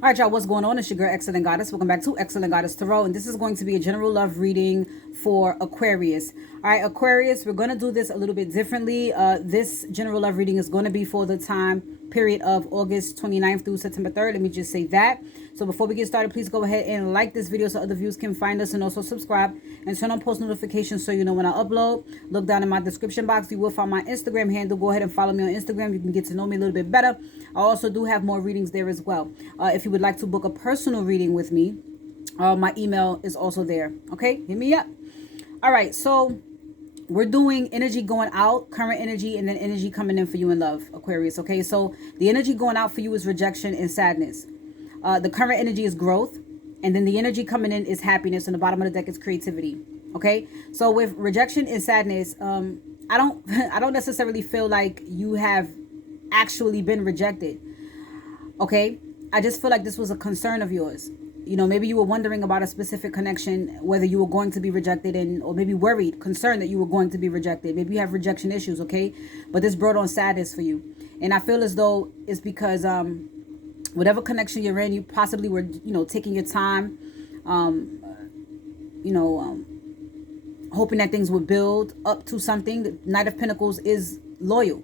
All right, y'all, what's going on? It's your girl, Excellent Goddess. Welcome back to Excellent Goddess Tarot, and this is going to be a general love reading for Aquarius. All right, Aquarius, we're going to do this a little bit differently. This general love reading is going to be for the time period of August 29th through September 3rd. Let me just say that. So before we get started, please go ahead and like this video so other viewers can find us, and also subscribe and turn on post notifications so you know when I upload. Look down in my description box. You will find my Instagram handle. Go ahead and follow me on Instagram. You can get to know me a little bit better. I also do have more readings there as well. If you would like to book a personal reading with me, my email is also there. Okay, hit me up. All right, so we're doing energy going out, current energy, and then energy coming in for you in love, Aquarius. Okay, so the energy going out for you is rejection and sadness. The current energy is growth, and then the energy coming in is happiness, and the bottom of the deck is creativity. Okay, so with rejection and sadness, I don't necessarily feel like you have actually been rejected. Okay, I just feel like this was a concern of yours. You know, maybe you were wondering about a specific connection, whether you were going to be rejected, or maybe worried, concerned that you were going to be rejected. Maybe you have rejection issues, okay? But this brought on sadness for you. And I feel as though it's because whatever connection you're in, you possibly were, taking your time, hoping that things would build up to something. The Knight of Pentacles is loyal.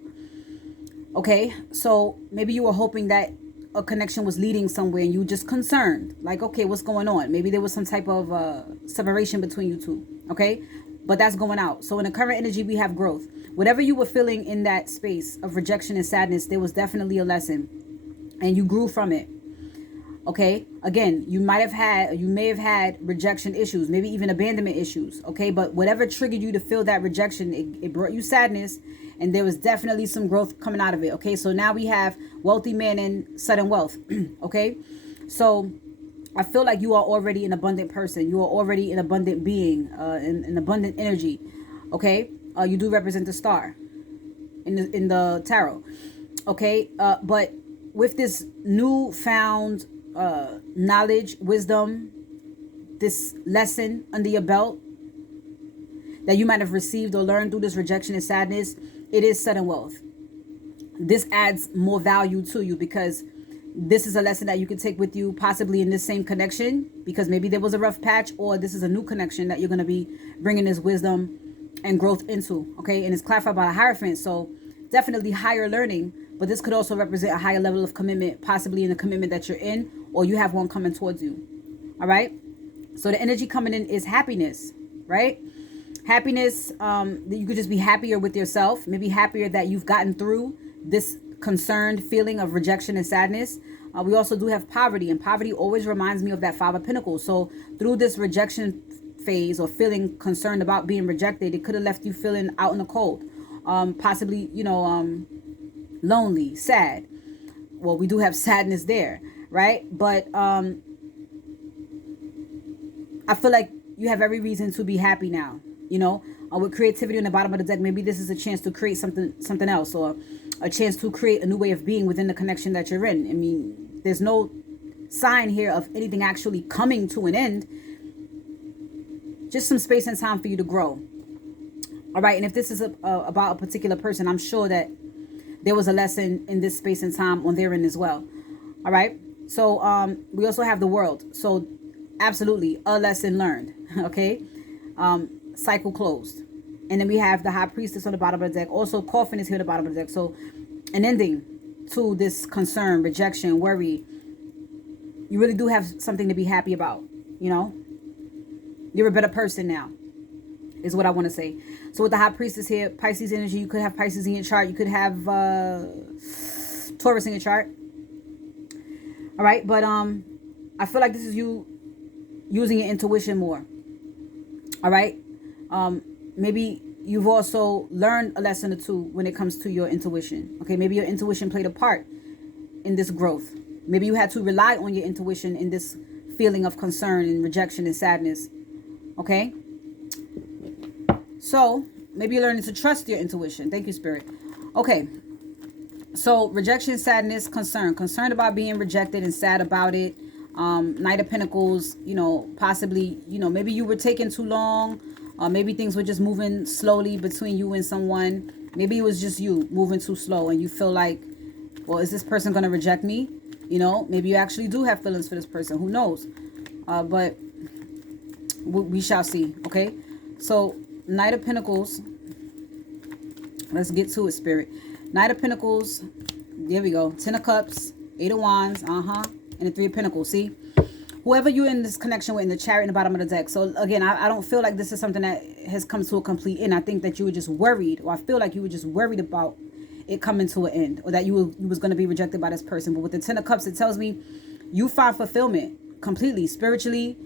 Okay, so maybe you were hoping that a connection was leading somewhere and you were just concerned, like, okay, what's going on? Maybe there was some type of separation between you two. Okay, but that's going out. So in the current energy, we have growth. Whatever you were feeling in that space of rejection and sadness, there was definitely a lesson, and you grew from it. Okay, again, you may have had rejection issues, maybe even abandonment issues. Okay, but whatever triggered you to feel that rejection, it brought you sadness, and there was definitely some growth coming out of it. Okay, so now we have wealthy man and sudden wealth. Okay, so I feel like you are already an abundant person. You are already an abundant being, an abundant energy. Okay, you do represent the star in the tarot. Okay, but with this newfound knowledge, wisdom, this lesson under your belt that you might have received or learned through this rejection and sadness, it is sudden wealth. This adds more value to you because this is a lesson that you can take with you, possibly in this same connection, because maybe there was a rough patch, or this is a new connection that you're going to be bringing this wisdom and growth into. Okay, and it's clarified by a Hierophant, so definitely higher learning, but this could also represent a higher level of commitment, possibly in the commitment that you're in, or you have one coming towards you. All right, so the energy coming in is happiness, right? Happiness, that you could just be happier with yourself, maybe happier that you've gotten through this concerned feeling of rejection and sadness. We also do have poverty, and poverty always reminds me of that Five of Pentacles. So through this rejection phase, or feeling concerned about being rejected, it could have left you feeling out in the cold, possibly, lonely, sad. Well, we do have sadness there, right? But I feel like you have every reason to be happy now. With creativity on the bottom of the deck, maybe this is a chance to create something else, or a chance to create a new way of being within the connection that you're in. I mean, there's no sign here of anything actually coming to an end. Just some space and time for you to grow. All right, and if this is about a particular person, I'm sure that there was a lesson in this space and time on their end as well. All right, so we also have the World. So absolutely a lesson learned. Okay, cycle closed. And then we have the High Priestess on the bottom of the deck. Also, Coffin is here at the bottom of the deck. So an ending to this concern, rejection, worry. You really do have something to be happy about. You're a better person now, is what I want to say. So with the High Priestess here, Pisces energy, you could have Pisces in your chart. You could have Taurus in your chart. All right, but I feel like this is you using your intuition more. All right, maybe you've also learned a lesson or two when it comes to your intuition. Okay, maybe your intuition played a part in this growth. Maybe you had to rely on your intuition in this feeling of concern and rejection and sadness. Okay, so maybe you're learning to trust your intuition. Thank you, Spirit. Okay, so rejection, sadness, concerned about being rejected and sad about it. Knight of Pentacles, possibly, maybe you were taking too long. Maybe things were just moving slowly between you and someone. Maybe it was just you moving too slow and you feel like, well, is this person going to reject me? You know, maybe you actually do have feelings for this person. Who knows? But we shall see. Okay. So Knight of Pentacles. Let's get to it, Spirit. Knight of Pentacles. There we go. 10 of Cups. 8 of Wands. And the 3 of Pentacles. See? Whoever you're in this connection with in the Chariot in the bottom of the deck. So again, I don't feel like this is something that has come to a complete end. I think that you were just worried, or I feel like you were just worried about it coming to an end, or that you was going to be rejected by this person. But with the 10 of Cups, it tells me you find fulfillment completely, spiritually,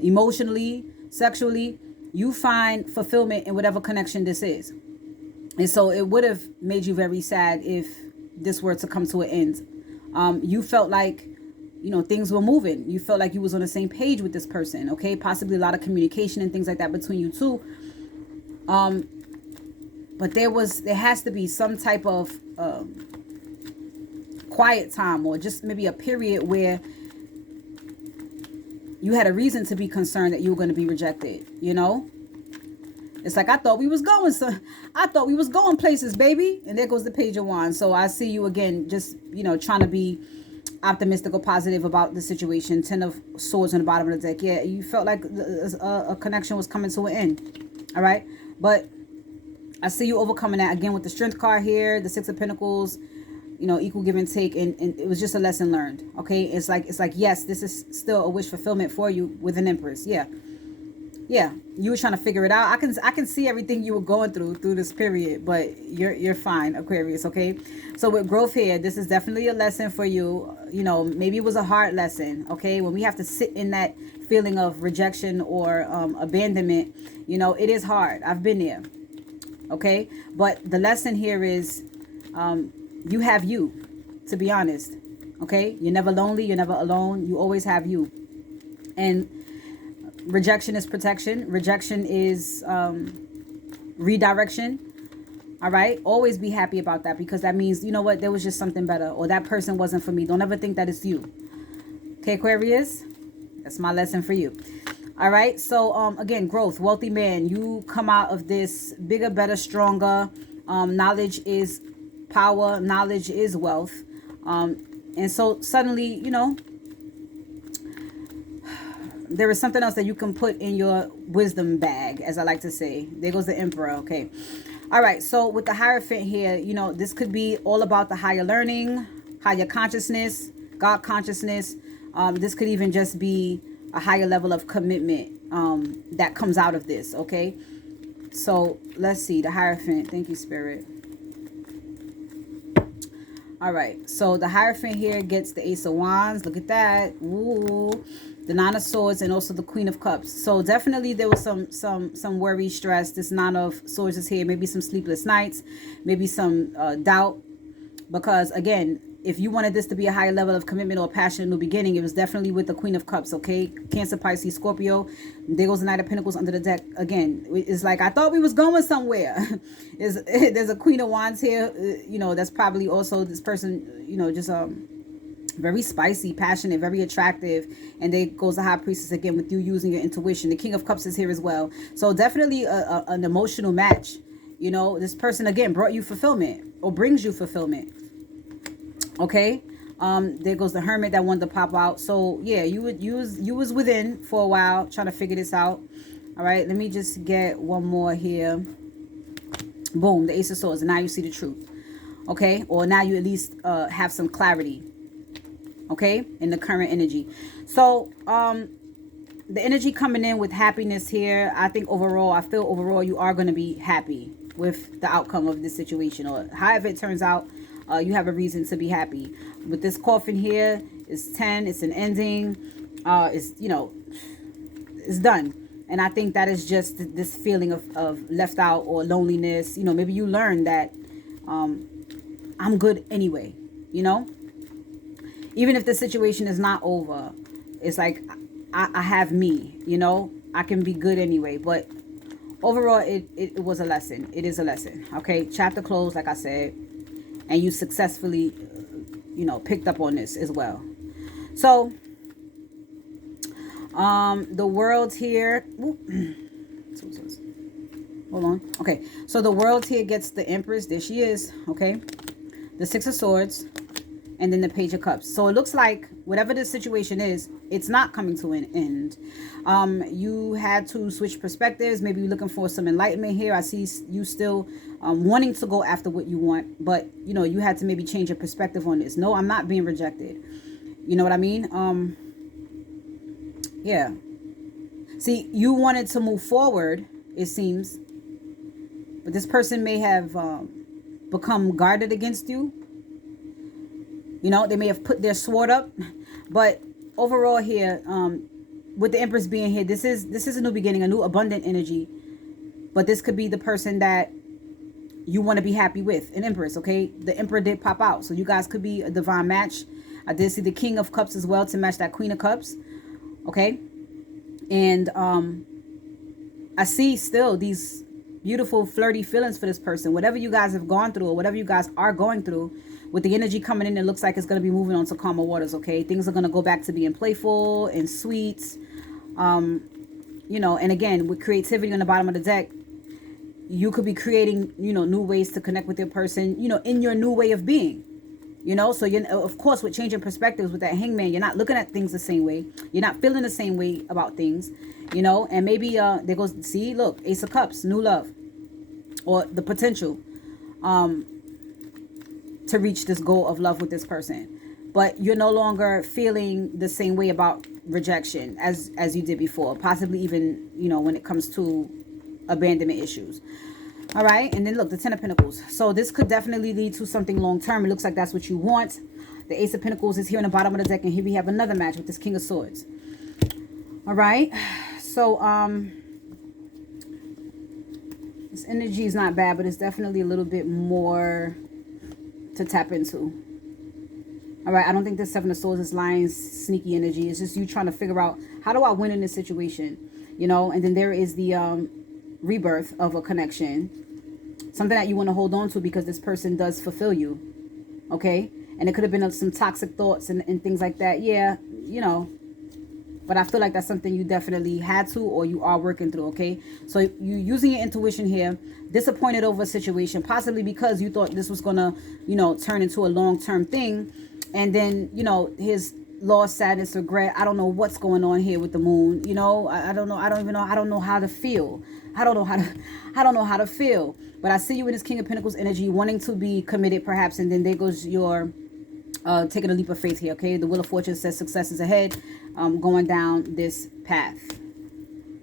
emotionally, sexually. You find fulfillment in whatever connection this is. And so it would have made you very sad if this were to come to an end. You felt like, you know, things were moving. You felt like you was on the same page with this person. Okay. Possibly a lot of communication and things like that between you two. But there has to be some type of quiet time, or just maybe a period where you had a reason to be concerned that you were going to be rejected. You know, it's like, I thought we was going places, baby. And there goes the Page of Wands. So I see you again, just, you know, trying to be optimistic or positive about the situation. 10 of Swords on the bottom of the deck. Yeah, you felt like a connection was coming to an end. All right. But I see you overcoming that again with the Strength card here, the 6 of Pentacles, you know, equal give and take. And it was just a lesson learned. Okay. It's like, yes, this is still a wish fulfillment for you with an Empress. Yeah. Yeah, you were trying to figure it out. I can see everything you were going through this period, but you're fine, Aquarius, okay? So with growth here, this is definitely a lesson for you. You know, maybe it was a hard lesson, okay? When we have to sit in that feeling of rejection or abandonment, you know, it is hard. I've been there, okay? But the lesson here is you have you, to be honest, okay? You're never lonely. You're never alone. You always have you. And rejection is protection. Rejection is redirection. All right. Always be happy about that, because that means, you know what, there was just something better, or that person wasn't for me. Don't ever think that it's you. Okay, Aquarius? That's my lesson for you. All right. So again, growth, wealthy man. You come out of this bigger, better, stronger. Knowledge is power. Knowledge is wealth. And so suddenly, you know, there is something else that you can put in your wisdom bag, as I like to say. There goes the Emperor. Okay. All right. So with the Hierophant here, you know, this could be all about the higher learning, higher consciousness, God consciousness. This could even just be a higher level of commitment that comes out of this. Okay. So let's see the Hierophant. Thank you, Spirit. All right. So the Hierophant here gets the Ace of Wands. Look at that. Ooh. The 9 of Swords, and also the Queen of Cups. So definitely there was some worry, stress. This 9 of Swords is here. Maybe some sleepless nights, maybe some doubt, because again, if you wanted this to be a higher level of commitment or passion in the beginning, it was definitely with the Queen of Cups. Okay, Cancer, Pisces, Scorpio. There goes the Knight of Pentacles under the deck again. It's like, I thought we was going somewhere. There's a Queen of Wands here. You know, that's probably also this person, you know, just very spicy, passionate, very attractive. And there goes the High Priestess again with you using your intuition. The King of Cups is here as well. So definitely an emotional match. You know, this person again brought you fulfillment, or brings you fulfillment. Okay. There goes the Hermit that wanted to pop out. So yeah, you was within for a while trying to figure this out. All right, let me just get one more here. Boom, the Ace of Swords. And now you see the truth. Okay, or now you at least have some clarity. Okay, in the current energy. So the energy coming in with happiness here, I think overall, I feel overall you are going to be happy with the outcome of this situation, or however it turns out. You have a reason to be happy. With this Coffin here, it's 10, it's an ending, it's, you know, it's done. And I think that is just this feeling of left out or loneliness. You know, maybe you learn that I'm good anyway, you know. Even if the situation is not over, it's like I have me, you know. I can be good anyway. But overall, it was a lesson. It is a lesson. Okay, chapter closed, like I said. And you successfully, you know, picked up on this as well. So, the world here. Hold on. Okay, so the world here gets the Empress. There she is. Okay, the 6 of Swords. and then the Page of Cups. So it looks like whatever the situation is, it's not coming to an end. You had to switch perspectives. Maybe you're looking for some enlightenment here. I see you still wanting to go after what you want, but you know, you had to maybe change your perspective on this. No, I'm not being rejected. You know what I mean? Yeah. See, you wanted to move forward, it seems, but this person may have become guarded against you. You know, they may have put their sword up, but overall here, with the Empress being here, this is a new beginning, a new abundant energy. But this could be the person that you want to be happy with, an Empress, okay? The Emperor did pop out, so you guys could be a divine match. I did see the King of Cups as well to match that Queen of Cups, okay? And I see still these beautiful flirty feelings for this person. Whatever you guys have gone through or whatever you guys are going through, with the energy coming in, it looks like it's going to be moving on to calmer waters, okay? Things are going to go back to being playful and sweet. You know, and again, with creativity on the bottom of the deck, you could be creating, you know, new ways to connect with your person, you know, in your new way of being. You know, so you, of course, with changing perspectives with that Hangman, you're not looking at things the same way. You're not feeling the same way about things, you know. And maybe there goes, see, look, Ace of Cups, new love, or the potential to reach this goal of love with this person. But you're no longer feeling the same way about rejection as you did before, possibly even, you know, when it comes to abandonment issues. All right, and then look, the Ten of Pentacles. So this could definitely lead to something long term. It looks like that's what you want. The Ace of Pentacles is here in the bottom of the deck, and here we have another match with this King of Swords. All right, so this energy is not bad, but it's definitely a little bit more to tap into. All right, I don't think this Seven of Swords is lying, sneaky energy. It's just you trying to figure out, how do I win in this situation? You know, and then there is the rebirth of a connection, something that you want to hold on to because this person does fulfill you, okay? And it could have been some toxic thoughts and things like that. Yeah, you know, but I feel like that's something you definitely had to, or you are working through, okay? So you using your intuition here, disappointed over a situation, possibly because you thought this was gonna, you know, turn into a long-term thing, and then, you know, his loss, sadness, regret. I don't know what's going on here with the Moon. You know, I don't know. I don't even know. I don't know how to feel. I don't know how to feel. But I see you in this King of Pentacles energy, wanting to be committed, perhaps. And then there goes your taking a leap of faith here. Okay, the Wheel of Fortune says success is ahead. Going down this path.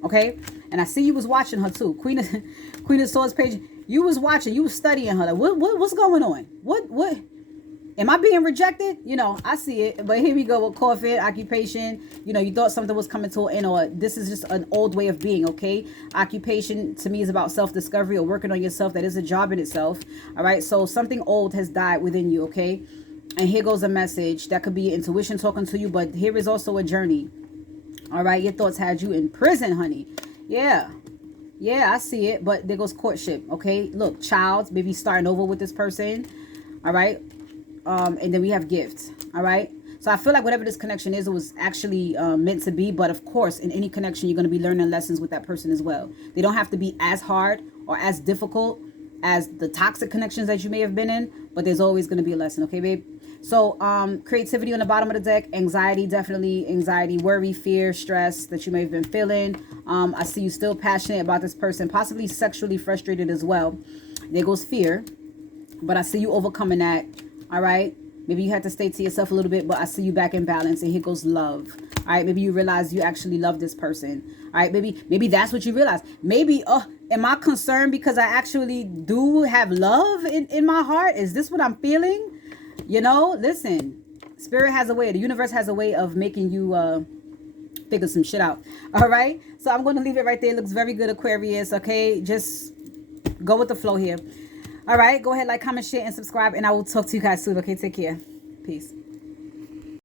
Okay, and I see you was watching her too. Queen of Swords page. You was watching. You was studying her. Like, what's going on? What? Am I being rejected? You know, I see it. But here we go with coffin, occupation. You know, you thought something was coming to an end, or this is just an old way of being, okay? Occupation, to me, is about self-discovery or working on yourself. That is a job in itself, all right? So something old has died within you, okay? And here goes a message. That could be intuition talking to you, but here is also a journey, all right? Your thoughts had you in prison, honey. Yeah, I see it. But there goes courtship, okay? Look, child, maybe starting over with this person, all right? And then we have gifts. All right. So I feel like whatever this connection is, it was actually meant to be. But of course, in any connection, you're going to be learning lessons with that person as well. They don't have to be as hard or as difficult as the toxic connections that you may have been in. But there's always going to be a lesson. Okay, babe. So creativity on the bottom of the deck. Anxiety, definitely anxiety, worry, fear, stress that you may have been feeling. I see you still passionate about this person, possibly sexually frustrated as well. There goes fear. But I see you overcoming that. All right, maybe you had to stay to yourself a little bit, but I see you back in balance. And here goes love. All right, maybe you realize you actually love this person. All right, maybe that's what you realize. Maybe, am I concerned because I actually do have love in my heart? Is this what I'm feeling? You know, listen, spirit has a way, the universe has a way of making you figure some shit out. All right, so I'm going to leave it right there. It looks very good, Aquarius. Okay, just go with the flow here. All right, go ahead, like, comment, share, and subscribe, and I will talk to you guys soon. Okay, take care. Peace.